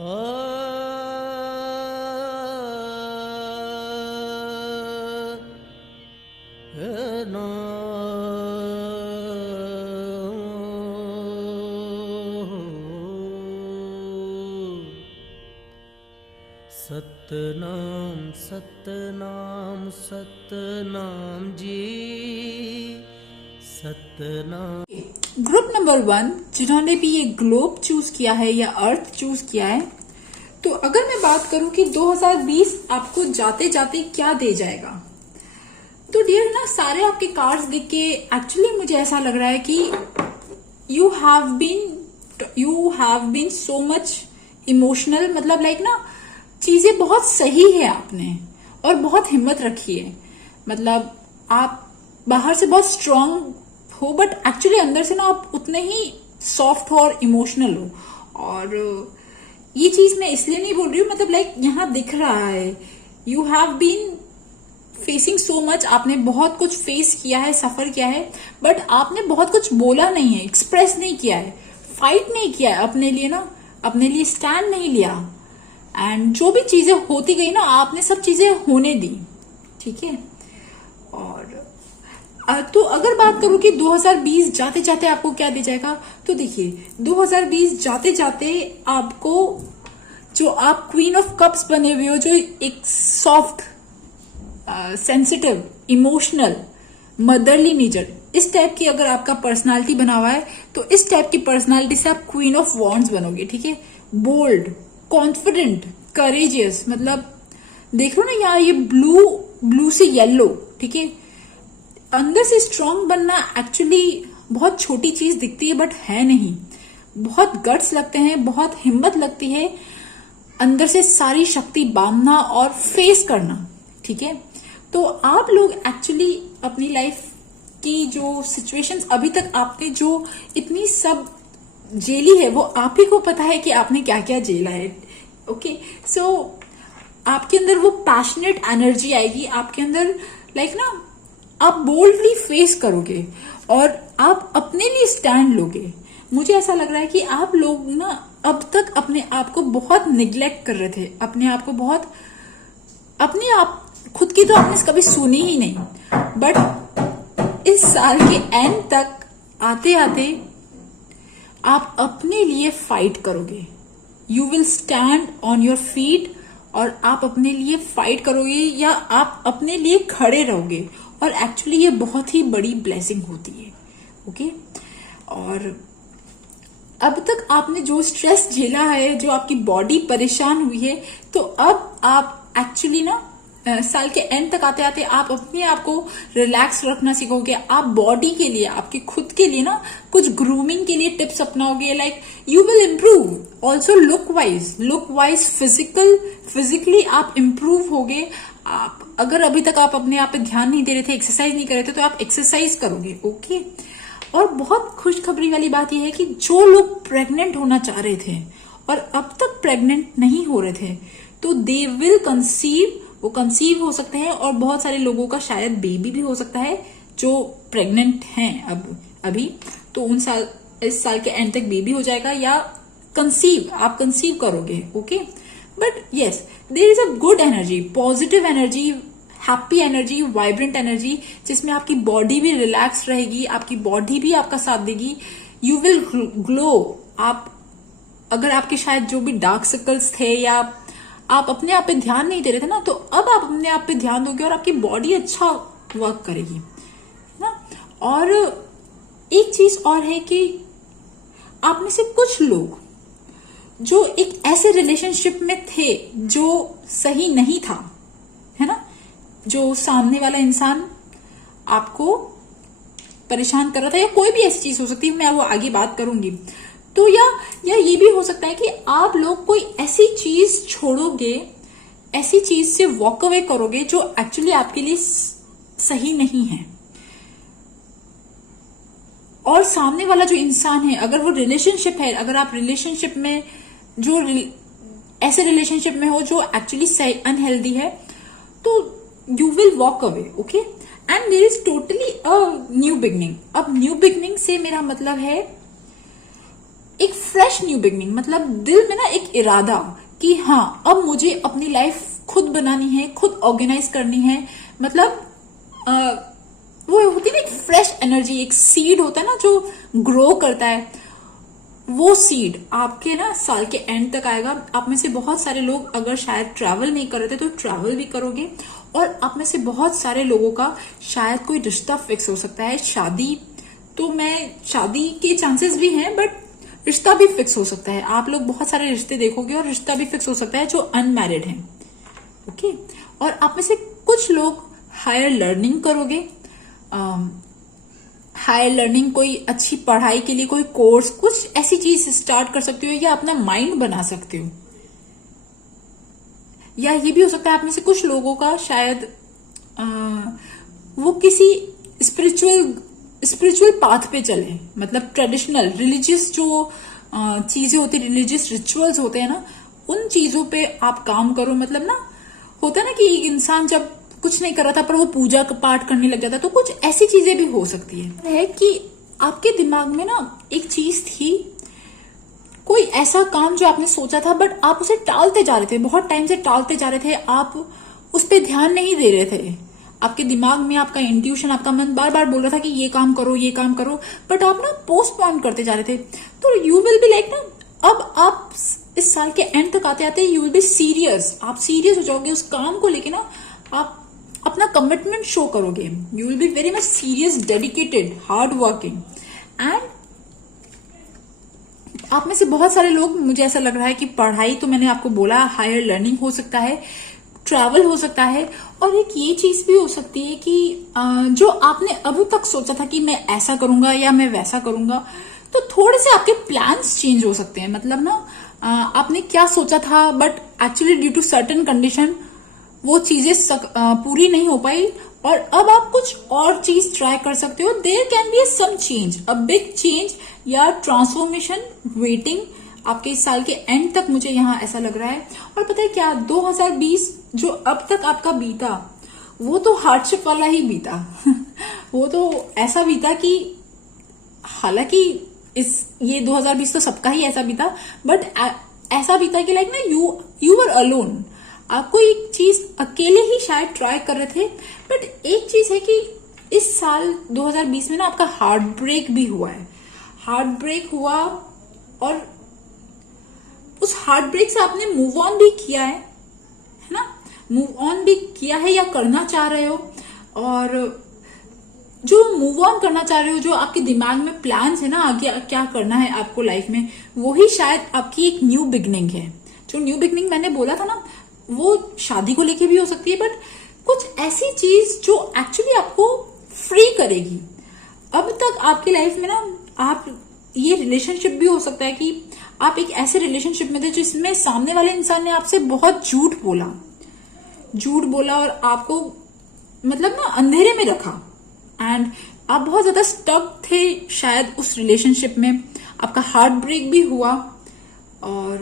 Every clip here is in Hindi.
सतनाम सतनाम सतनाम जी सतनाम। ग्रुप नंबर 1 जिन्होंने भी ये ग्लोब चूज किया है या अर्थ चूज किया है, तो अगर मैं बात करूं कि 2020 आपको जाते जाते क्या दे जाएगा, तो डियर ना सारे आपके कार्ड्स देख के एक्चुअली मुझे ऐसा लग रहा है कि you have been so much emotional. मतलब लाइक ना चीजें बहुत सही है आपने और बहुत हिम्मत रखी है। मतलब आप बाहर से बहुत स्ट्रांग हो बट एक्चुअली अंदर से ना आप उतने ही सॉफ्ट हो और इमोशनल हो। और ये चीज मैं इसलिए नहीं बोल रही हूँ, मतलब लाइक यहाँ दिख रहा है you have been facing so much. आपने बहुत कुछ फेस किया है, सफर किया है, बट आपने बहुत कुछ बोला नहीं है, एक्सप्रेस नहीं किया है, फाइट नहीं किया है अपने लिए ना, अपने लिए स्टैंड नहीं लिया। एंड जो भी चीजें होती गई ना आपने सब चीजें होने दी, ठीक है। और तो अगर बात करूं कि 2020 जाते जाते आपको क्या दे जाएगा, तो देखिए 2020 जाते जाते आपको जो आप क्वीन ऑफ कप्स बने हुए हो, जो एक soft sensitive emotional motherly nature, इस टाइप की अगर आपका पर्सनालिटी बना हुआ है तो इस टाइप की पर्सनालिटी से आप क्वीन ऑफ वॉन्ड्स बनोगे, ठीक है। Bold, confident, courageous. मतलब देख लो ना यहाँ ये ब्लू से येलो, ठीक है। अंदर से स्ट्रांग बनना एक्चुअली बहुत छोटी चीज दिखती है बट है नहीं। बहुत गट्स लगते हैं, बहुत हिम्मत लगती है अंदर से सारी शक्ति बांधना और फेस करना, ठीक है। तो आप लोग एक्चुअली अपनी लाइफ की जो सिचुएशंस अभी तक आपने जो इतनी सब झेली है वो आप ही को पता है कि आपने क्या क्या झेला है, ओके। सो आपके अंदर वो पैशनेट एनर्जी आएगी आपके अंदर, लाइक ना आप बोल्डली फेस करोगे और आप अपने लिए स्टैंड लोगे। मुझे ऐसा लग रहा है कि आप लोग ना अब तक अपने आप को बहुत निग्लेक्ट कर रहे थे, अपने आप को बहुत, अपने आप खुद की तो आपने कभी सुनी ही नहीं, बट इस साल के एंड तक आते आते आप अपने लिए फाइट करोगे। You will stand on your feet और आप अपने लिए फाइट करोगे या आप अपने लिए खड़े रहोगे। और एक्चुअली ये बहुत ही बड़ी ब्लेसिंग होती है, ओके। और अब तक आपने जो स्ट्रेस झेला है, जो आपकी बॉडी परेशान हुई है, तो अब आप एक्चुअली ना साल के एंड तक आते आते आप अपने आप को रिलैक्स रखना सीखोगे। आप बॉडी के लिए, आपके खुद के लिए ना कुछ ग्रूमिंग के लिए टिप्स अपनाओगे। Like you will improve also look wise physically आप इम्प्रूव होगे। आप अगर अभी तक आप अपने आप पे ध्यान नहीं दे रहे थे, एक्सरसाइज नहीं कर रहे थे, तो आप एक्सरसाइज करोगे, ओके। और बहुत खुशखबरी वाली बात यह है कि जो लोग प्रेग्नेंट होना चाह रहे थे और अब तक प्रेग्नेंट नहीं हो रहे थे, तो दे विल कंसीव, वो कंसीव हो सकते हैं। और बहुत सारे लोगों का शायद बेबी भी हो सकता है जो प्रेग्नेंट हैं अभी, तो इस साल के एंड तक बेबी हो जाएगा या आप कंसीव करोगे, okay. But yes, there is a good energy, positive energy, happy energy, vibrant energy, जिसमें आपकी बॉडी भी रिलैक्स रहेगी, आपकी बॉडी भी आपका साथ देगी। You will glow. आप अगर आपके शायद जो भी डार्क सर्कल्स थे या आप अपने आप पे ध्यान नहीं दे रहे थे ना, तो अब आप अपने आप पे ध्यान दोगे और आपकी बॉडी अच्छा वर्क करेगी, है ना। और एक चीज और है कि आप में से कुछ लोग जो एक ऐसे रिलेशनशिप में थे जो सही नहीं था, है ना, जो सामने वाला इंसान आपको परेशान कर रहा था, या कोई भी ऐसी चीज हो सकती है, मैं वो आगे बात करूंगी। तो या ये भी हो सकता है कि आप लोग कोई ऐसी चीज छोड़ोगे, ऐसी चीज से वॉक अवे करोगे जो एक्चुअली आपके लिए सही नहीं है। और सामने वाला जो इंसान है, अगर वो रिलेशनशिप है, अगर आप रिलेशनशिप में ऐसे रिलेशनशिप में हो जो एक्चुअली अनहेल्दी है, तो you will walk away, okay. And there is totally a new beginning. अब न्यू बिगनिंग से मेरा मतलब है एक फ्रेश न्यू बिगनिंग, मतलब दिल में ना एक इरादा कि हाँ अब मुझे अपनी लाइफ खुद बनानी है, खुद ऑर्गेनाइज करनी है। मतलब वो होती है ना एक फ्रेश एनर्जी, एक सीड होता है ना जो ग्रो करता है, वो सीड आपके ना साल के एंड तक आएगा। आप में से बहुत सारे लोग अगर शायद ट्रैवल नहीं कर रहे थे तो ट्रैवल भी करोगे, और आप में से बहुत सारे लोगों का शायद कोई रिश्ता फिक्स हो सकता है। शादी तो शादी के चांसेस भी हैं, बट रिश्ता भी फिक्स हो सकता है। आप लोग बहुत सारे रिश्ते देखोगे और रिश्ता भी फिक्स हो सकता है जो अनमैरिड हैं। ओके, और आप में से कुछ लोग हायर लर्निंग करोगे। हायर लर्निंग, कोई अच्छी पढ़ाई के लिए कोई कोर्स, कुछ ऐसी चीज स्टार्ट कर सकते हो, या अपना माइंड बना सकते हो। या ये भी हो सकता है आप में से कुछ लोगों का शायद वो किसी स्पिरिचुअल पाथ पे चले, मतलब ट्रेडिशनल रिलीजियस जो चीजें होती है, रिलीजियस रिचुअल्स होते हैं ना, उन चीजों पे आप काम करो। मतलब ना होता है ना कि एक इंसान जब कुछ नहीं कर रहा था पर वो पूजा का पाठ करने लग जाता है, तो कुछ ऐसी चीजें भी हो सकती है कि आपके दिमाग में ना एक चीज थी, कोई ऐसा काम जो आपने सोचा था बट आप उसे टालते जा रहे थे, बहुत टाइम से टालते जा रहे थे, आप उस पर ध्यान नहीं दे रहे थे। आपके दिमाग में आपका इंट्यूशन, आपका मन बार बार बोल रहा था कि ये काम करो, ये काम करो, बट आप ना पोस्टपोन करते जा रहे थे। तो यू विल बी लाइक ना, अब आप इस साल के एंड तक आते आते यू विल बी सीरियस, आप सीरियस हो जाओगे उस काम को लेके ना, आप अपना कमिटमेंट शो करोगे। You will be very much serious, dedicated, hard working. And आप में से बहुत सारे लोग, मुझे ऐसा लग रहा है कि पढ़ाई तो मैंने आपको बोला, हायर लर्निंग हो सकता है, ट्रैवल हो सकता है, और एक ये चीज भी हो सकती है कि जो आपने अभी तक सोचा था कि मैं ऐसा करूंगा या मैं वैसा करूंगा, तो थोड़े से आपके प्लान्स चेंज हो सकते हैं। मतलब ना आपने क्या सोचा था but actually due to certain condition वो चीजें पूरी नहीं हो पाई, और अब आप कुछ और चीज ट्राई कर सकते हो। There can be some change, a big change या ट्रांसफॉर्मेशन वेटिंग आपके इस साल के एंड तक, मुझे यहाँ ऐसा लग रहा है। और पता है क्या, 2020 जो अब तक आपका बीता, वो तो हार्डशिप वाला ही बीता वो तो ऐसा बीता कि हालांकि ये 2020 तो सबका ही ऐसा बीता, बट ऐसा बीता कि लाइक ना यू वर अलोन, आपको एक चीज अकेले ही शायद ट्राई कर रहे थे। बट एक चीज है कि इस साल 2020 में ना आपका हार्ट ब्रेक भी हुआ है, हार्ट ब्रेक हुआ, और उस हार्ट ब्रेक से आपने मूव ऑन भी किया है ना, मूव ऑन भी किया है या करना चाह रहे हो। और जो मूव ऑन करना चाह रहे हो, जो आपके दिमाग में प्लान्स है ना आगे क्या करना है आपको लाइफ में, वही शायद आपकी एक न्यू बिगनिंग है। जो न्यू बिगनिंग मैंने बोला था ना, वो शादी को लेके भी हो सकती है, बट कुछ ऐसी चीज जो एक्चुअली आपको फ्री करेगी। अब तक आपकी लाइफ में ना, आप ये रिलेशनशिप भी हो सकता है कि आप एक ऐसे रिलेशनशिप में थे जिसमें सामने वाले इंसान ने आपसे बहुत झूठ बोला और आपको मतलब ना अंधेरे में रखा, एंड आप बहुत ज्यादा स्टक थे शायद उस रिलेशनशिप में, आपका हार्ट ब्रेक भी हुआ। और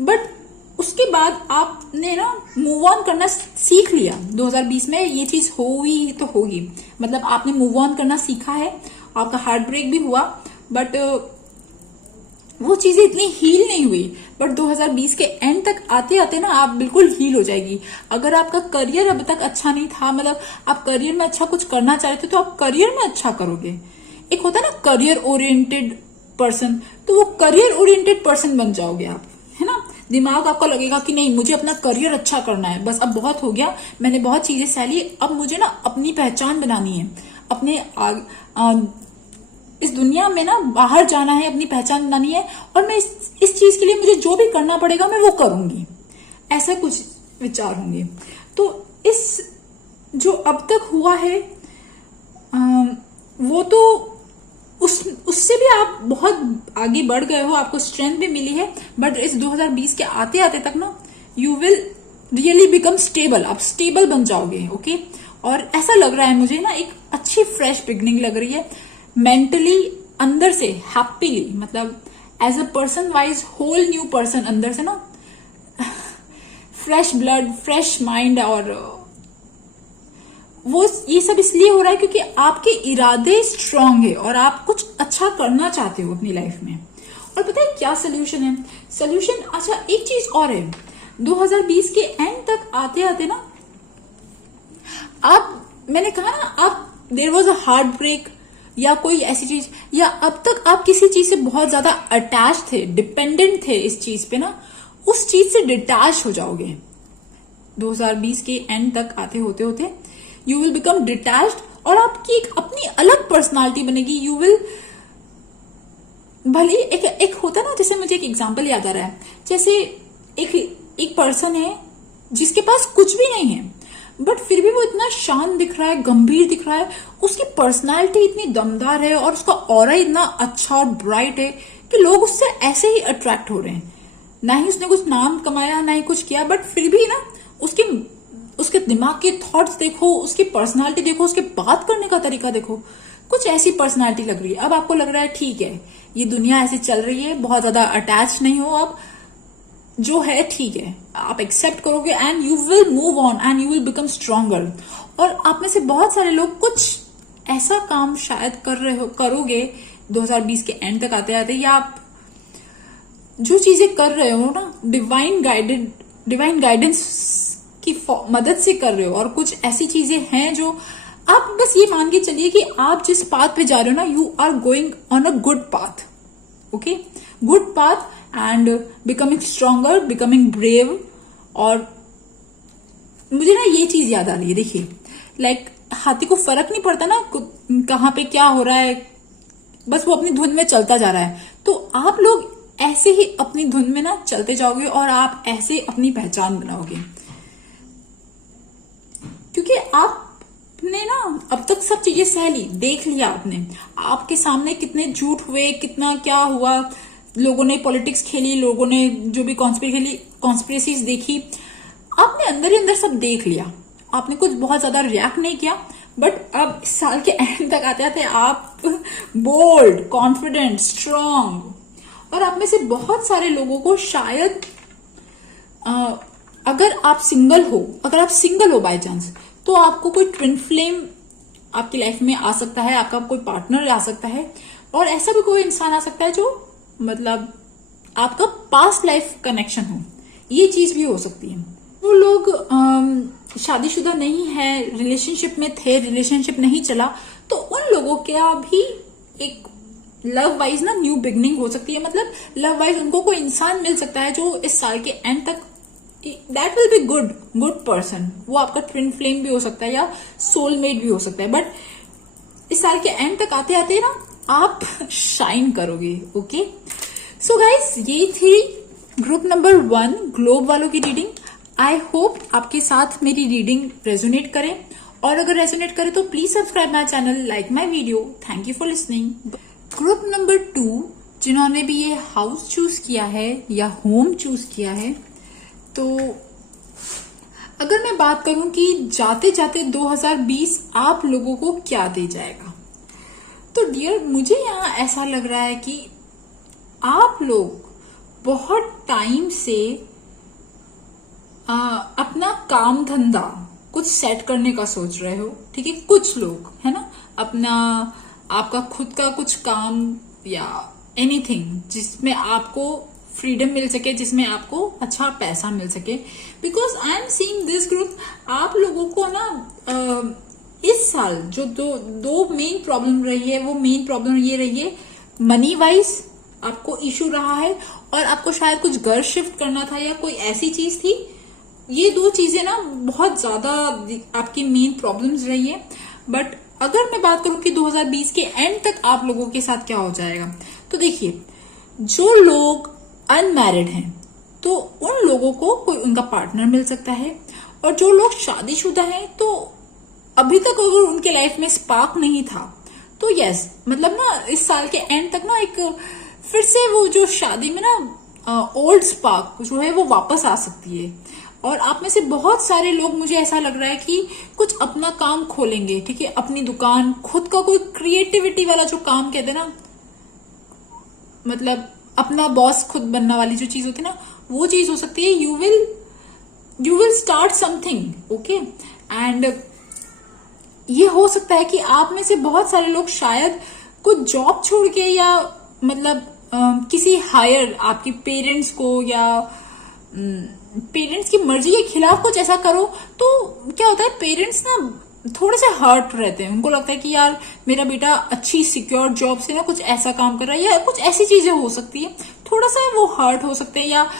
बट उसके बाद आपने ना मूव ऑन करना सीख लिया। 2020 में ये चीज हुई तो होगी, मतलब आपने मूव ऑन करना सीखा है, आपका हार्ट ब्रेक भी हुआ, बट वो चीजें इतनी हील नहीं हुई। बट 2020 के एंड तक आते आते ना आप बिल्कुल हील हो जाएगी। अगर आपका करियर अब तक अच्छा नहीं था, मतलब आप करियर में अच्छा कुछ करना चाह रहे थे, तो आप करियर में अच्छा करोगे। एक होता है ना करियर ओरिएंटेड पर्सन, तो वो करियर ओरिएंटेड पर्सन बन जाओगे आप, है ना। दिमाग आपका लगेगा कि नहीं, मुझे अपना करियर अच्छा करना है, बस अब बहुत हो गया, मैंने बहुत चीजें सह ली, अब मुझे ना अपनी पहचान बनानी है, अपने इस दुनिया में ना बाहर जाना है, अपनी पहचान बनानी है, और मैं इस चीज के लिए मुझे जो भी करना पड़ेगा मैं वो करूंगी, ऐसा कुछ विचार होंगे। तो इस जो अब तक हुआ है वो तो उससे भी आप बहुत आगे बढ़ गए हो, आपको स्ट्रेंथ भी मिली है। बट इस 2020 के आते आते तक ना you will really become stable, आप स्टेबल बन जाओगे। ओके, और ऐसा लग रहा है मुझे ना एक अच्छी फ्रेश बिगनिंग लग रही है, मेंटली अंदर से हैप्पीली, मतलब as a person wise whole new person अंदर से ना फ्रेश ब्लड, फ्रेश माइंड, और वो ये सब इसलिए हो रहा है क्योंकि आपके इरादे स्ट्रांग है और आप कुछ अच्छा करना चाहते हो अपनी लाइफ में। और पता है क्या सोल्यूशन है? सोल्यूशन, अच्छा एक चीज और है, 2020 के एंड तक आते आते ना आप, मैंने कहा ना, आप there was a heartbreak या कोई ऐसी चीज, या अब तक आप किसी चीज से बहुत ज्यादा अटैच थे, डिपेंडेंट थे इस चीज पे ना, उस चीज से डिटैच हो जाओगे 2020 के एंड तक आते होते होते। यू विल बिकम डिटैच्ड और आपकी एक अपनी अलग पर्सनालिटी बनेगी। यू विल, भले एक होता ना, जैसे मुझे एक एग्जांपल याद आ रहा है, जैसे एक पर्सन है जिसके पास कुछ भी नहीं है बट फिर भी वो इतना शांत दिख रहा है, गंभीर दिख रहा है, उसकी पर्सनालिटी इतनी दमदार है और उसका ऑरा इतना अच्छा और ब्राइट है कि लोग उससे ऐसे ही अट्रैक्ट हो रहे हैं। ना ही उसने कुछ नाम कमाया, ना ही कुछ किया, बट फिर भी ना उसके दिमाग के थॉट्स देखो, उसकी पर्सनालिटी देखो, उसके बात करने का तरीका देखो, कुछ ऐसी पर्सनालिटी लग रही है। अब आपको लग रहा है ठीक है, ये दुनिया ऐसी चल रही है, बहुत ज्यादा अटैच नहीं हो, अब जो है ठीक है, आप एक्सेप्ट करोगे and you will move on and you will become stronger. और आप में से बहुत सारे लोग कुछ ऐसा काम शायद करोगे 2020 के एंड तक आते आते, या आप जो चीजें कर रहे हो ना डिवाइन गाइडेंस की मदद से कर रहे हो, और कुछ ऐसी चीजें हैं जो आप बस ये मान के चलिए कि आप जिस पाथ पे जा रहे हो ना, you are going on a good path, okay, good path and becoming stronger, becoming brave. और मुझे ना ये चीज याद आ रही है, देखिए लाइक हाथी को फर्क नहीं पड़ता ना कहाँ पे क्या हो रहा है, बस वो अपनी धुन में चलता जा रहा है। तो आप लोग ऐसे ही अपनी धुन में ना चलते जाओगे और आप ऐसे अपनी पहचान बनाओगे, क्योंकि आपने ना अब तक सब चीजें सह ली, देख लिया आपने, आपके सामने कितने झूठ हुए, कितना क्या हुआ, लोगों ने पॉलिटिक्स खेली, लोगों ने जो भी कॉन्स्पिरेसीज देखी, आपने अंदर ही अंदर सब देख लिया। आपने कुछ बहुत ज्यादा रिएक्ट नहीं किया, बट अब इस साल के एंड तक आते आते आप बोल्ड, कॉन्फिडेंट, स्ट्रांग, और आप में से बहुत सारे लोगों को शायद अगर आप सिंगल हो बाय चांस, तो आपको कोई ट्विन फ्लेम आपकी लाइफ में आ सकता है, आपका कोई पार्टनर आ सकता है, और ऐसा भी कोई इंसान आ सकता है जो मतलब आपका पास्ट लाइफ कनेक्शन हो, ये चीज भी हो सकती है। वो लोग शादीशुदा नहीं है, रिलेशनशिप में थे, रिलेशनशिप नहीं चला, तो उन लोगों का भी एक लव वाइज ना न्यू बिगनिंग हो सकती है। मतलब लव वाइज उनको कोई इंसान मिल सकता है जो इस साल के एंड तक, that will be good person. वो आपका ट्विन फ्लेम भी हो सकता है या सोलमेट भी हो सकता है, बट इस साल के एंड तक आते आते ना आप शाइन करोगे। ओके, सो गाइस, ये थी ग्रुप नंबर 1 ग्लोब वालों की रीडिंग। आई होप आपके साथ मेरी रीडिंग रेजोनेट करे, और अगर रेजोनेट करे तो please subscribe my channel, like my video. Thank you for listening. Group number 2 जिन्होंने भी ये हाउस चूज किया है या होम चूज किया है, तो अगर मैं बात करूं कि जाते जाते 2020 आप लोगों को क्या दे जाएगा, तो डियर मुझे यहाँ ऐसा लग रहा है कि आप लोग बहुत टाइम से अपना काम धंधा कुछ सेट करने का सोच रहे हो, ठीक है, कुछ लोग है ना, अपना आपका खुद का कुछ काम या एनीथिंग जिसमें आपको फ्रीडम मिल सके, जिसमें आपको अच्छा पैसा मिल सके। Because I am seeing this group, आप लोगों को ना इस साल जो दो मेन प्रॉब्लम रही है, वो मेन प्रॉब्लम ये रही है, मनी वाइज आपको इशू रहा है, और आपको शायद कुछ घर शिफ्ट करना था या कोई ऐसी चीज थी। ये 2 चीजें ना बहुत ज्यादा आपकी मेन प्रॉब्लम्स रही है। बट अगर मैं बात करूं कि 2020 के एंड तक आप लोगों के साथ क्या हो जाएगा, तो देखिए जो लोग अनमैरिड हैं तो उन लोगों को कोई उनका पार्टनर मिल सकता है, और जो लोग शादीशुदा हैं तो अभी तक अगर उनके लाइफ में स्पार्क नहीं था तो यस, मतलब ना इस साल के एंड तक ना एक फिर से वो जो शादी में ना ओल्ड स्पार्क जो है वो वापस आ सकती है। और आप में से बहुत सारे लोग, मुझे ऐसा लग रहा है कि कुछ अपना काम खोलेंगे, ठीक है, अपनी दुकान, खुद का कोई क्रिएटिविटी वाला जो काम कहते हैं ना, मतलब अपना बॉस खुद बनना वाली जो चीज होती है ना, वो चीज हो सकती है। You will start something, okay, and ये हो सकता है कि आप में से बहुत सारे लोग शायद कुछ जॉब छोड़ के या मतलब किसी हायर आपके पेरेंट्स को या पेरेंट्स की मर्जी के खिलाफ कुछ ऐसा करो, तो क्या होता है, पेरेंट्स ना थोड़े से हर्ट रहते हैं। उनको लगता है कि यार मेरा बेटा अच्छी सिक्योर जॉब से ना कुछ ऐसा काम कर रहा है, या कुछ ऐसी चीजें हो सकती है, थोड़ा सा वो हर्ट हो सकते हैं। या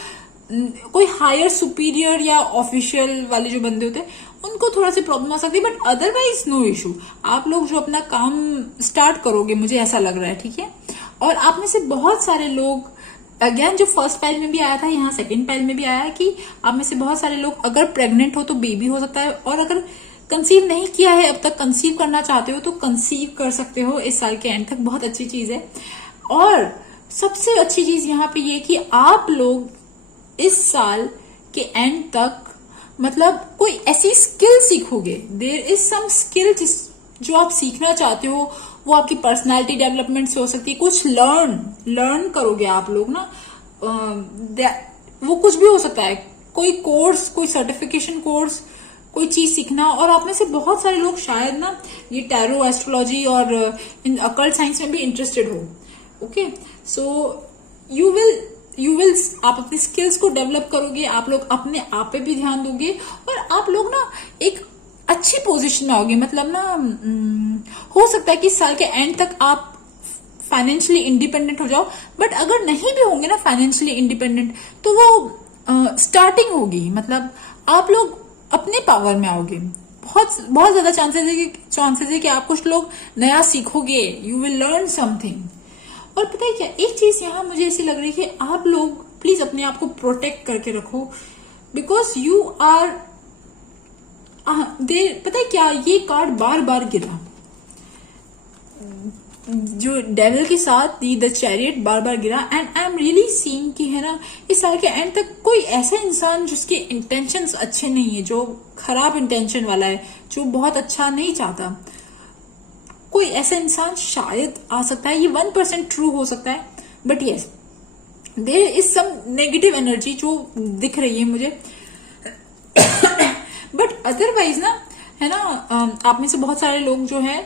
कोई हायर सुपीरियर या ऑफिशियल वाले जो बंदे होते हैं उनको थोड़ा सी प्रॉब्लम आ सकती है, बट अदरवाइज नो इशू। आप लोग जो अपना काम स्टार्ट करोगे, मुझे ऐसा लग रहा है, ठीक है। और आप में से बहुत सारे लोग, अगेन जो फर्स्ट पाइल में भी आया था, यहाँ सेकंड पाइल में भी आया है कि आप में से बहुत सारे लोग अगर प्रेग्नेंट हो तो बेबी हो सकता है, और अगर कंसीव नहीं किया है अब तक, कंसीव करना चाहते हो तो कंसीव कर सकते हो इस साल के एंड तक। बहुत अच्छी चीज है। और सबसे अच्छी चीज यहाँ पे ये कि आप लोग इस साल के एंड तक मतलब कोई ऐसी स्किल सीखोगे। देयर इज सम स्किल जो आप सीखना चाहते हो, वो आपकी पर्सनालिटी डेवलपमेंट से हो सकती है। कुछ लर्न करोगे आप लोग ना, वो कुछ भी हो सकता है, कोई कोर्स, कोई सर्टिफिकेशन कोर्स, कोई चीज सीखना। और आप में से बहुत सारे लोग शायद ना ये टैरो, एस्ट्रोलॉजी और इन अकल्ट साइंस में भी इंटरेस्टेड हो। ओके, सो यू विल आप अपनी स्किल्स को डेवलप करोगे, आप लोग अपने आप पे भी ध्यान दोगे, और आप लोग ना एक अच्छी पोजीशन में आओगे। मतलब ना हो सकता है कि साल के एंड तक आप फाइनेंशियली इंडिपेंडेंट हो जाओ, बट अगर नहीं भी होंगे ना फाइनेंशियली इंडिपेंडेंट, तो वो स्टार्टिंग होगी। मतलब आप लोग अपने पावर में आओगे। बहुत बहुत ज्यादा चांसेस है कि आप कुछ लोग नया सीखोगे, यू विल लर्न समथिंग। और पता है क्या, एक चीज यहाँ मुझे ऐसी लग रही है कि आप लोग प्लीज अपने आप को प्रोटेक्ट करके रखो, बिकॉज यू आर पता है क्या, ये कार्ड बार बार गिरा, जो डेविल के साथ द चैरियट बार बार गिरा। And I am really seeing कि है ना, इस साल के एंड तक कोई ऐसा इंसान जिसके इंटेंशंस अच्छे नहीं है, जो खराब इंटेंशन वाला है, जो बहुत अच्छा नहीं चाहता, कोई ऐसा इंसान शायद आ सकता है। ये 1% ट्रू हो सकता है, but yes there is some negative energy जो दिख रही है मुझे। बट अदरवाइज ना, है ना, आप में से बहुत सारे लोग जो है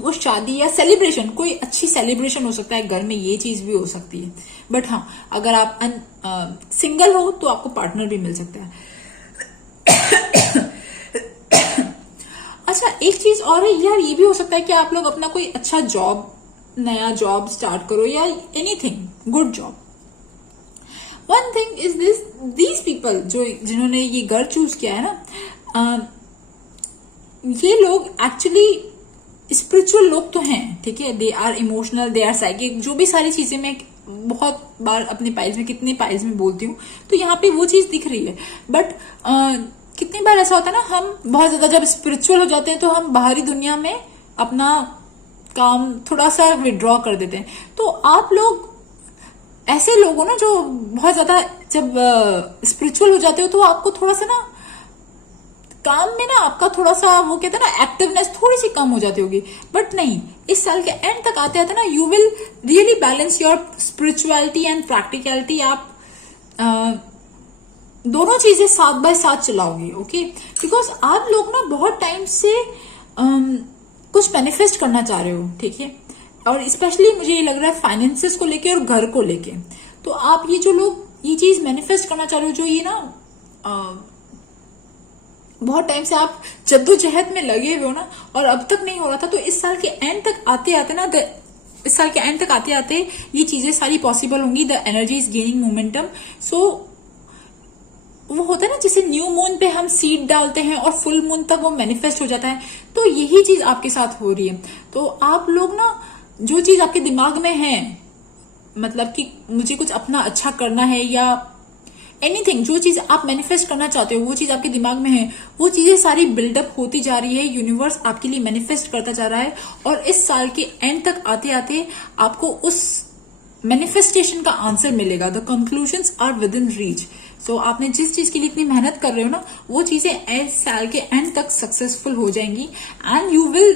वो शादी या सेलिब्रेशन, कोई अच्छी सेलिब्रेशन हो सकता है घर में, ये चीज भी हो सकती है। बट हाँ, अगर आप सिंगल हो तो आपको पार्टनर भी मिल सकता है। अच्छा, एक चीज और है यार, ये भी हो सकता है कि आप लोग अपना कोई अच्छा जॉब, नया जॉब स्टार्ट करो, या anything good job. One thing is these people जिन्होंने ये घर चूज किया है ना, ये लोग एक्चुअली स्पिरिचुअल लोग तो हैं, ठीक है। They are emotional, they are psychic, जो भी सारी चीजें मैं बहुत बार अपने पाइल्स में, कितने पाइल्स में बोलती हूँ, तो यहाँ पे वो चीज दिख रही है। बट कितनी बार ऐसा होता है ना, हम बहुत ज्यादा जब स्पिरिचुअल हो जाते हैं तो हम बाहरी दुनिया में अपना काम थोड़ा सा विड्रॉ कर देते हैं। तो आप लोग ऐसे लोग हो ना जो बहुत ज्यादा जब स्पिरिचुअल हो जाते हो, तो आपको थोड़ा सा ना काम में ना आपका थोड़ा सा वो कहते हैं ना, एक्टिवनेस थोड़ी सी कम हो जाती होगी। बट नहीं, इस साल के एंड तक आते आते ना you will really balance your spirituality and practicality. आप दोनों चीजें साथ बाय साथ चलाओगे। ओके, बिकॉज आप लोग ना बहुत टाइम से कुछ मैनिफेस्ट करना चाह रहे हो, ठीक है। और स्पेशली मुझे ये लग रहा है फाइनेंसेस को लेके और घर को लेके। तो आप ये जो लोग ये चीज मैनिफेस्ट करना चाह रहे हो, जो ये ना बहुत टाइम से आप जद्दोजहद में लगे हुए हो ना, और अब तक नहीं हो रहा था, तो इस साल के एंड तक आते आते ना, इस साल के एंड तक आते आते ये चीजें सारी पॉसिबल होंगी। The energy is gaining momentum. So वो होता है ना, जैसे न्यू मून पे हम सीड डालते हैं और फुल मून तक वो मैनिफेस्ट हो जाता है, तो यही चीज आपके साथ हो रही है। तो आप लोग ना, जो चीज आपके दिमाग में है, मतलब कि मुझे कुछ अपना अच्छा करना है, या एनीथिंग, जो चीज आप मैनिफेस्ट करना चाहते हो, वो चीज आपके दिमाग में है, वो चीजें सारी बिल्डअप होती जा रही है। यूनिवर्स आपके लिए मैनिफेस्ट करता जा रहा है, और इस साल के एंड तक आते आते आपको उस मैनिफेस्टेशन का आंसर मिलेगा। The conclusions are within reach. So आपने जिस चीज के लिए इतनी मेहनत कर रहे हो ना, वो चीजें इस साल के एंड तक सक्सेसफुल हो जाएंगी। एंड यू विल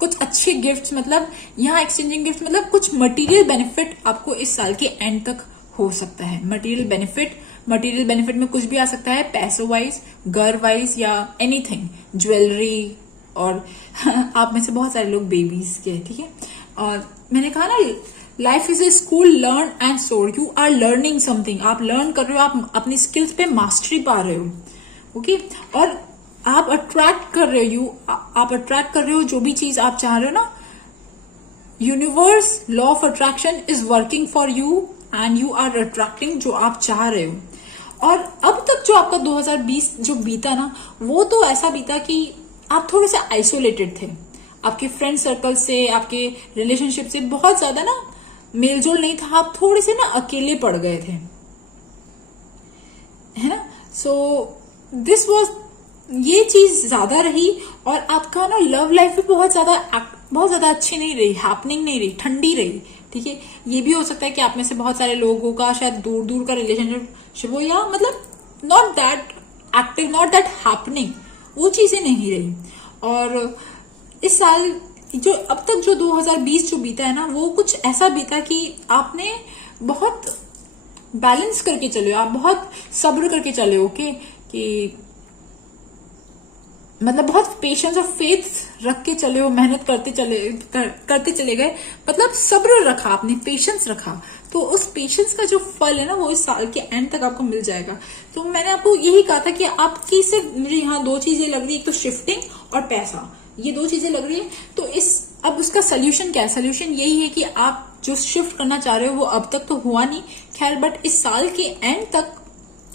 कुछ अच्छे गिफ्ट्स, मतलब यहाँ एक्सचेंजिंग गिफ्ट, मतलब कुछ मटेरियल बेनिफिट आपको इस साल के एंड तक हो सकता है। मटेरियल बेनिफिट में कुछ भी आ सकता है, पैसों वाइज, घर वाइज, या एनीथिंग, ज्वेलरी। और आप में से बहुत सारे लोग बेबीज के, ठीक है। और मैंने कहा ना, life is a school, learn and soar. You are learning something. आप लर्न कर रहे हो, आप अपनी स्किल्स पे मास्टरी पा रहे हो. ओके और आप अट्रैक्ट कर रहे हो, आप अट्रैक्ट कर रहे हो जो भी चीज आप चाह रहे हो ना. Universe, law of attraction is working for you and you are attracting जो आप चाह रहे हो. और अब तक जो आपका 2020 जो बीता ना, वो तो ऐसा बीता कि आप थोड़े से आइसोलेटेड थे. आपके फ्रेंड सर्कल से, आपके रिलेशनशिप से बहुत ज्यादा ना मेलजोल नहीं था. आप थोड़े से ना अकेले पड़ गए थे, है ना. सो दिस वॉज, ये चीज ज्यादा रही. और आपका ना लव लाइफ भी बहुत ज्यादा अच्छी नहीं रही, हैपनिंग नहीं रही, ठंडी रही. ठीक है, ये भी हो सकता है कि आप में से बहुत सारे लोगों का शायद दूर दूर का रिलेशनशिप हो, या मतलब not that active, not that happening, वो चीजें नहीं रही. और इस साल जो अब तक जो 2020 जो बीता है ना, वो कुछ ऐसा बीता कि आपने बहुत बैलेंस करके चले हो, आप बहुत सब्र करके चले हो. ओके, कि मतलब बहुत पेशेंस और फेथ रख के चले हो, मेहनत करते चले गए. मतलब सब्र रखा आपने, पेशेंस रखा. तो उस पेशेंस का जो फल है ना, वो इस साल के एंड तक आपको मिल जाएगा. तो मैंने आपको यही कहा था कि आपकी सिर्फ, मुझे यहाँ दो चीजें लग रही है, एक तो शिफ्टिंग और पैसा, ये दो चीजें लग रही है. तो अब उसका सोल्यूशन क्या है? सोल्यूशन यही है कि आप जो शिफ्ट करना चाह रहे हो वो अब तक तो हुआ नहीं, खैर, बट इस साल के एंड तक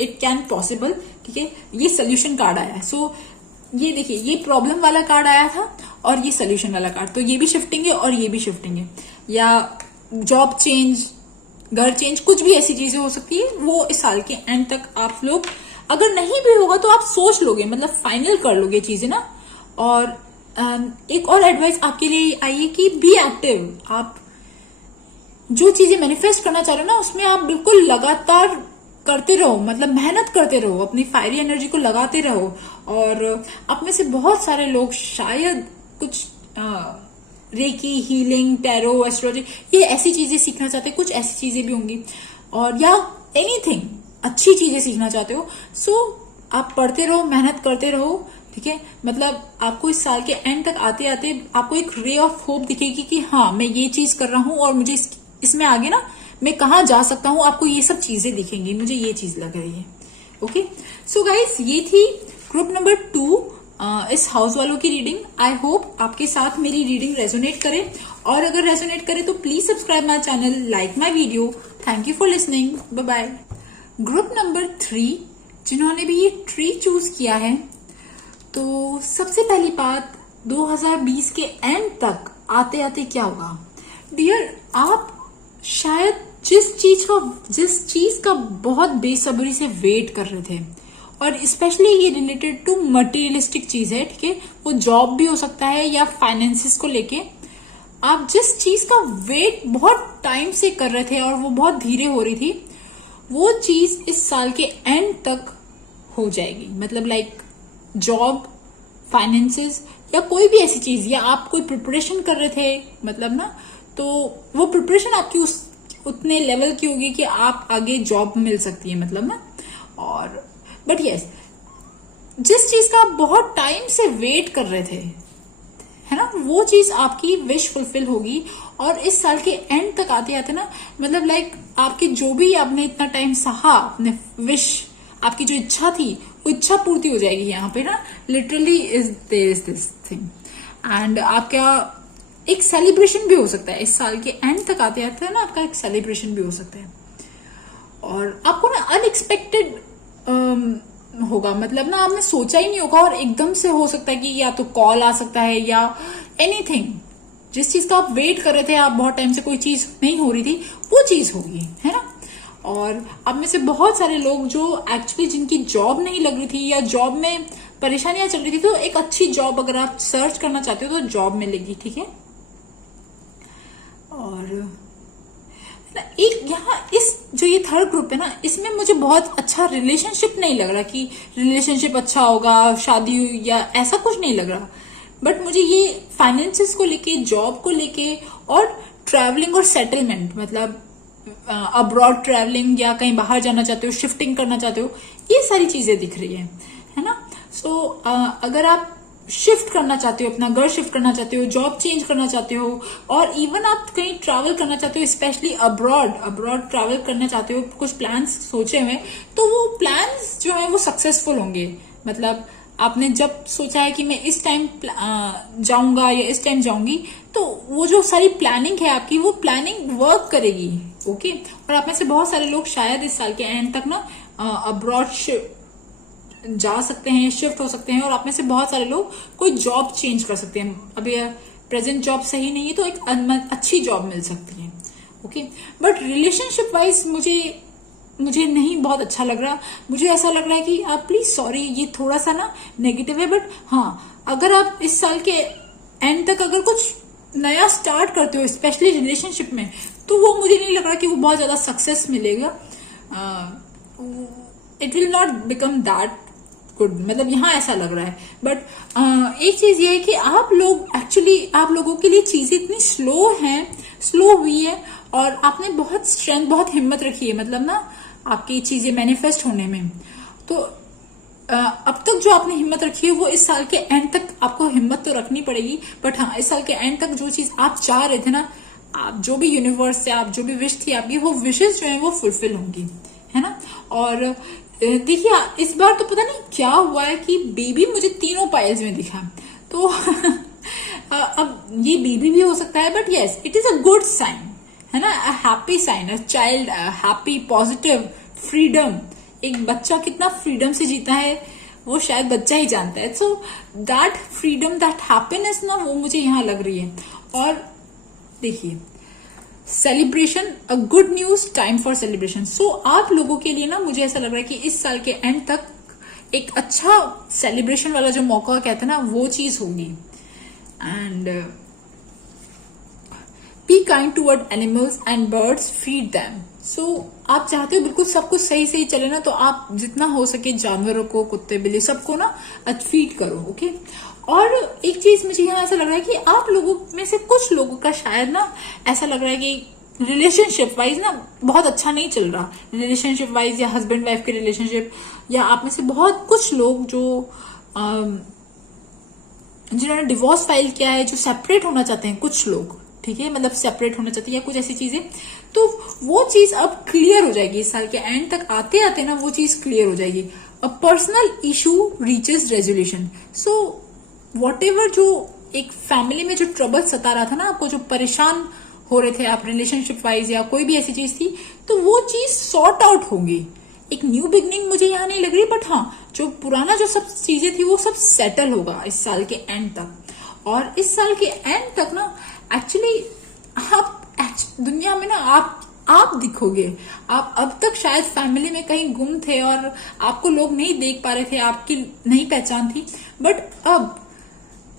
इट कैन पॉसिबल. ठीक है, ये सोल्यूशन कार्ड आया है. सो ये देखिए, ये प्रॉब्लम वाला कार्ड आया था और ये सोल्यूशन वाला कार्ड. तो ये भी शिफ्टिंग है और ये भी शिफ्टिंग है, या जॉब चेंज, घर चेंज, कुछ भी ऐसी चीजें हो सकती है. वो इस साल के एंड तक आप लोग, अगर नहीं भी होगा तो आप सोच लोगे, मतलब फाइनल कर लोगे चीजें ना. और एक और एडवाइस आपके लिए आई है कि बी एक्टिव. आप जो चीजें मैनिफेस्ट करना चाह रहे हो ना, उसमें आप बिल्कुल लगातार करते रहो, मतलब मेहनत करते रहो, अपनी फायरी एनर्जी को लगाते रहो. और आप में से बहुत सारे लोग शायद कुछ रेकी, हीलिंग, टैरो, एस्ट्रोलॉजी, ये ऐसी चीजें सीखना चाहते हैं. कुछ ऐसी चीजें भी होंगी, और या एनीथिंग अच्छी चीजें सीखना चाहते हो. सो आप पढ़ते रहो, मेहनत करते रहो. ठीक है, मतलब आपको इस साल के एंड तक आते आते आपको एक रे ऑफ होप दिखेगी कि हाँ, मैं ये चीज कर रहा हूं और मुझे इसमें आगे ना मैं कहाँ जा सकता हूँ. आपको ये सब चीजें दिखेंगी, मुझे ये चीज लग रही है. ओके, सो गाइस, ये थी ग्रुप नंबर 2 इस हाउस वालों की रीडिंग. आई होप आपके साथ मेरी रीडिंग रेजोनेट करे, और अगर रेजोनेट करे तो please subscribe my channel, like my video. Thank you for listening, bye bye. Group number 3 जिन्होंने भी ये ट्री चूज किया है, तो सबसे पहली बात, 2020 के एंड तक आते आते क्या होगा डियर, आप शायद जिस चीज का बहुत बेसब्री से वेट कर रहे थे, और स्पेशली ये रिलेटेड टू मटेरियलिस्टिक चीज है. ठीक है, वो जॉब भी हो सकता है या फाइनेंसिस को लेके. आप जिस चीज का वेट बहुत टाइम से कर रहे थे और वो बहुत धीरे हो रही थी, वो चीज इस साल के एंड तक हो जाएगी. मतलब लाइक जॉब, फाइनेंसेस, या कोई भी ऐसी चीज, या आप कोई प्रिपरेशन कर रहे थे, मतलब ना, तो वो प्रिपरेशन आपकी उतने लेवल की होगी कि आप आगे जॉब मिल सकती है, मतलब ना. और बट यस, जिस चीज का आप बहुत टाइम से वेट कर रहे थे, है ना, वो चीज आपकी विश फुलफिल होगी. और इस साल के एंड तक आते आते ना, मतलब लाइक आपके जो भी आपने इतना टाइम सहा, अपने विश, आपकी जो इच्छा थी, वो इच्छा पूर्ति हो जाएगी. यहाँ पे ना literally there is this thing. And आपका एक सेलिब्रेशन भी हो सकता है इस साल के एंड तक आते आते ना, आपका एक सेलिब्रेशन भी हो सकता है. और आपको ना अनएक्सपेक्टेड होगा, मतलब ना आपने सोचा ही नहीं होगा, और एकदम से हो सकता है कि या तो कॉल आ सकता है या एनीथिंग. जिस चीज का आप वेट कर रहे थे, आप बहुत टाइम से कोई चीज नहीं हो रही थी, वो चीज होगी, है ना. और आप में से बहुत सारे लोग जो एक्चुअली जिनकी जॉब नहीं लग रही थी, या जॉब में परेशानियां चल रही थी, तो एक अच्छी जॉब अगर आप सर्च करना चाहते हो तो जॉब मिलेगी. ठीक है, और एक यहाँ इस जो ये थर्ड ग्रुप है ना, इसमें मुझे बहुत अच्छा रिलेशनशिप नहीं लग रहा कि रिलेशनशिप अच्छा होगा, शादी या ऐसा कुछ नहीं लग रहा. बट मुझे ये फाइनेंसेस को लेके, जॉब को लेके, और ट्रैवलिंग और सेटलमेंट, मतलब अब्रॉड ट्रैवलिंग, या कहीं बाहर जाना चाहते हो, शिफ्टिंग करना चाहते हो, ये सारी चीजें दिख रही है ना. सो अगर आप शिफ्ट करना चाहते हो, अपना घर शिफ्ट करना चाहते हो, जॉब चेंज करना चाहते हो, और इवन आप कहीं ट्रैवल करना चाहते हो, स्पेशली अब्रॉड ट्रैवल करना चाहते हो, कुछ प्लान्स सोचे हुए, तो वो प्लान्स जो है वो सक्सेसफुल होंगे। मतलब आपने जब सोचा है कि मैं इस टाइम जाऊंगा या इस टाइम जाऊंगी, तो वो जो सारी प्लानिंग है आपकी, वो प्लानिंग वर्क करेगी। ओके, और आप में से बहुत सारे लोग शायद इस साल के एंड तक ना अब्रॉड जा सकते हैं, शिफ्ट हो सकते हैं, और आप में से बहुत सारे लोग कोई जॉब चेंज कर सकते हैं। अभी प्रेजेंट जॉब सही नहीं है तो एक अच्छी जॉब मिल सकती है। ओके, बट रिलेशनशिप वाइज मुझे नहीं बहुत अच्छा लग रहा। मुझे ऐसा लग रहा है कि आप प्लीज, सॉरी ये थोड़ा सा ना नेगेटिव है, बट हाँ, अगर आप इस साल के एंड तक अगर कुछ नया स्टार्ट करते हो, स्पेशली रिलेशनशिप में, तो वो मुझे नहीं लग रहा कि वो बहुत ज्यादा सक्सेस मिलेगा। It will not become that good, मतलब यहाँ ऐसा लग रहा है। बट एक चीज ये है कि आप लोगों के लिए चीजें इतनी स्लो हुई है, और आपने बहुत स्ट्रेंथ, बहुत हिम्मत रखी है, मतलब ना आपकी चीजें मैनिफेस्ट होने में। तो अब तक जो आपने हिम्मत रखी है, वो इस साल के एंड तक आपको हिम्मत तो रखनी पड़ेगी। बट हाँ, इस साल के एंड तक जो चीज आप चाह रहे थे ना, आप जो भी यूनिवर्स से आप जो भी विश थी आपकी, वो विशेष जो है वो फुलफिल होंगी, है ना। और देखिए, इस बार तो पता नहीं क्या हुआ है कि बेबी मुझे तीनों पाइल्स में दिखा, तो अब ये बेबी भी हो सकता है, but yes, it is a good sign, है ना, a happy sign, a child, happy, positive, freedom. एक बच्चा कितना फ्रीडम से जीता है वो शायद बच्चा ही जानता है। So that freedom, that happiness ना, वो मुझे यहाँ लग रही है। और देखिए, celebration, a good news, time for celebration. So आप लोगों के लिए ना, मुझे ऐसा लग रहा है कि इस साल के एंड तक एक अच्छा सेलिब्रेशन वाला जो मौका कहते हैं ना, वो चीज होगी। And be kind toward animals and birds, feed them. So आप चाहते हो बिल्कुल सब कुछ सही सही चले ना, तो आप जितना हो सके जानवरों को, कुत्ते बिल्ली सबको ना फीड करो। ओके, और एक चीज मुझे यहाँ ऐसा लग रहा है कि आप लोगों में से कुछ लोगों का शायद ना ऐसा लग रहा है कि रिलेशनशिप वाइज ना बहुत अच्छा नहीं चल रहा, रिलेशनशिप वाइज, या हस्बैंड वाइफ के रिलेशनशिप, या आप में से बहुत कुछ लोग जो जिन्होंने डिवोर्स फाइल किया है, जो सेपरेट होना चाहते हैं, कुछ लोग, ठीक है, मतलब सेपरेट होना चाहते हैं या कुछ ऐसी चीजें, तो वो चीज अब क्लियर हो जाएगी। इस साल के एंड तक आते आते ना वो चीज क्लियर हो जाएगी। A personal issue reaches resolution. So whatever जो एक फैमिली में जो ट्रबल सता रहा था ना आपको, जो परेशान हो रहे थे आप रिलेशनशिप वाइज या कोई भी ऐसी चीज थी, तो वो चीज सॉर्ट आउट होंगी। एक न्यू बिगनिंग मुझे यहाँ नहीं लग रही, बट हाँ, जो पुराना जो सब चीजें थी वो सब सेटल होगा इस साल के एंड तक। और इस साल के एंड तक ना एक्चुअली आप दुनिया में ना आप दिखोगे। आप अब तक शायद फैमिली में कहीं गुम थे और आपको लोग नहीं देख पा रहे थे, आपकी नहीं पहचान थी, बट अब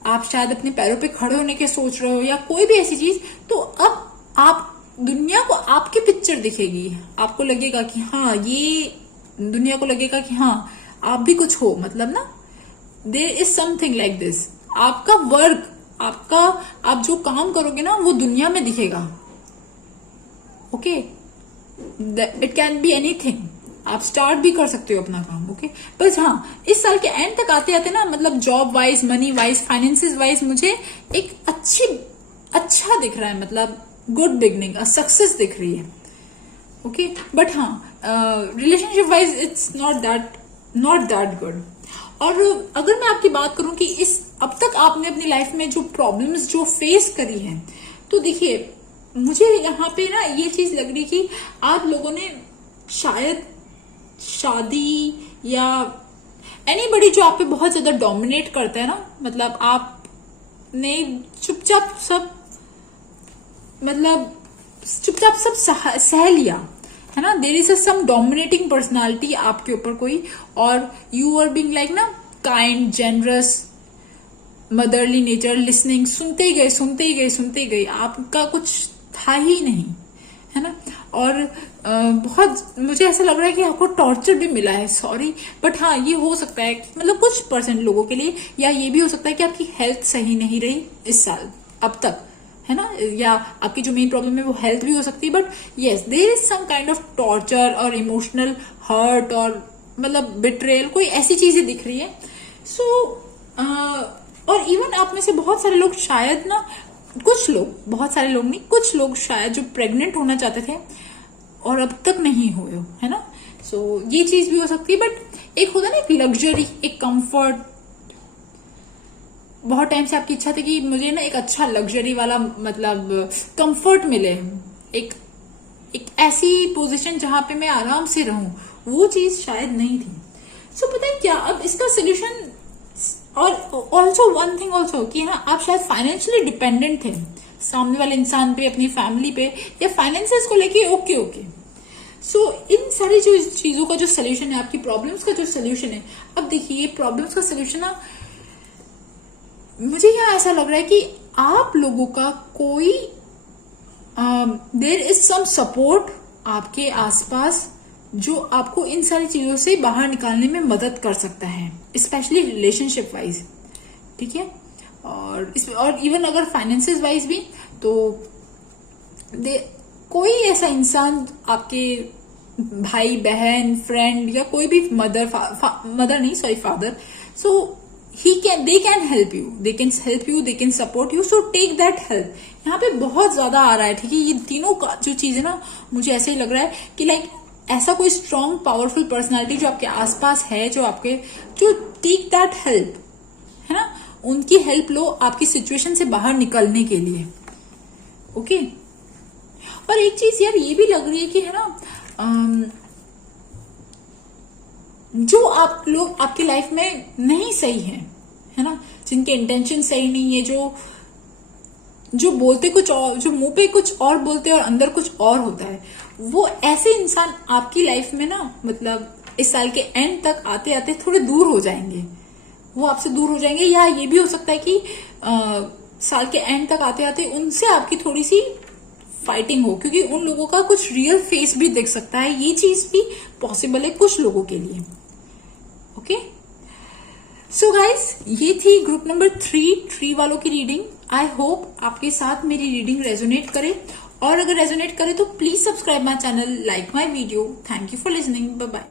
आप शायद अपने पैरों पे खड़े होने के सोच रहे हो या कोई भी ऐसी चीज, तो अब आप दुनिया को आपकी पिक्चर दिखेगी। आपको लगेगा कि हाँ, ये दुनिया को लगेगा कि हाँ आप भी कुछ हो, मतलब ना there is something like this. आपका वर्क, आप जो काम करोगे ना वो दुनिया में दिखेगा। Okay, it can be anything, आप स्टार्ट भी कर सकते हो अपना काम। ओके, बस हाँ, इस साल के एंड तक आते आते ना, मतलब job wise, money wise, finances wise मुझे एक अच्छा दिख रहा है, मतलब गुड बिगनिंग, सक्सेस दिख रही है। ओके, बट हाँ, relationship wise it's not that good. और अगर मैं आपकी बात करूं कि अब तक आपने अपनी लाइफ में जो प्रॉब्लम्स जो फेस करी हैं, तो देखिए मुझे यहाँ पे ना ये चीज लग रही कि आप लोगों ने शायद शादी या एनीबडी जो आप पे बहुत ज्यादा डोमिनेट करता है ना, मतलब आपने चुपचाप सब सह लिया, है ना। There is some dominating personality आपके ऊपर कोई, और यू आर बीइंग लाइक ना kind, generous, motherly nature, listening, सुनते ही गए, आपका कुछ था ही नहीं, है ना। और बहुत मुझे ऐसा लग रहा है कि आपको टॉर्चर भी मिला है, सॉरी, बट हाँ, ये हो सकता है मतलब कुछ % लोगों के लिए, या ये भी हो सकता है कि आपकी हेल्थ सही नहीं रही इस साल अब तक, है ना, या आपकी जो मेन प्रॉब्लम है वो हेल्थ भी हो सकती है। But yes, there is some kind of torture और इमोशनल हर्ट और मतलब बिट्रेल, कोई ऐसी चीजें दिख रही है। सो और इवन आप में से बहुत सारे लोग शायद ना, कुछ लोग, बहुत सारे लोग नहीं, कुछ लोग शायद जो प्रेग्नेंट होना चाहते थे और अब तक नहीं हुए हो, है ना। सो ये चीज भी हो सकती है। बट एक होता है ना, एक लग्जरी, एक कंफर्ट, बहुत टाइम से आपकी इच्छा थी कि मुझे ना एक अच्छा लग्जरी वाला मतलब कंफर्ट मिले, एक ऐसी पोजीशन जहां पे मैं आराम से रहूं, वो चीज शायद नहीं थी। सो पता है क्या, अब इसका सोल्यूशन, और ऑल्सो वन थिंग ऑल्सो कि ना आप शायद फाइनेंशियली डिपेंडेंट थे सामने वाले इंसान पे, अपनी फैमिली पे, या फाइनेंसेस को लेके। ओके सो इन सारी जो चीजों का जो सोल्यूशन है, आपकी प्रॉब्लम्स का जो सोल्यूशन है, अब देखिए ये प्रॉब्लम्स का सोल्यूशन ना, मुझे यहाँ ऐसा लग रहा है कि आप लोगों का कोई देयर इज सम सपोर्ट आपके आसपास जो आपको इन सारी चीजों से बाहर निकालने में मदद कर सकता है, स्पेशली रिलेशनशिप वाइज, ठीक है। और इवन अगर फाइनेंसेस वाइज भी, तो कोई ऐसा इंसान, आपके भाई बहन, फ्रेंड, या कोई भी father, so they can help you, they can support you, so take that help। यहाँ पे बहुत ज्यादा आ रहा है, ठीक है। ये तीनों का जो चीज है ना, मुझे ऐसे ही लग रहा है कि लाइक ऐसा कोई स्ट्रॉन्ग पावरफुल पर्सनालिटी जो आपके आसपास है, जो टेक दैट हेल्प, है ना, उनकी हेल्प लो आपकी सिचुएशन से बाहर निकलने के लिए। ओके। और एक चीज यार ये भी लग रही है कि, है ना, जो आप लोग आपकी लाइफ में नहीं सही है ना, जिनके इंटेंशन सही नहीं है, जो बोलते कुछ और, जो मुंह पे कुछ और बोलते हैं और अंदर कुछ और होता है, वो ऐसे इंसान आपकी लाइफ में ना, मतलब इस साल के एंड तक आते आते थोड़े दूर हो जाएंगे, वो आपसे दूर हो जाएंगे। या ये भी हो सकता है कि साल के एंड तक आते आते उनसे आपकी थोड़ी सी फाइटिंग हो, क्योंकि उन लोगों का कुछ रियल फेस भी दिख सकता है। ये चीज भी पॉसिबल है कुछ लोगों के लिए। ओके, सो गाइस, ये थी ग्रुप नंबर 3 वालों की रीडिंग। आई होप आपके साथ मेरी रीडिंग रेजोनेट करे, और अगर रेजोनेट करे तो please subscribe my channel, like my video. Thank you for listening, bye bye.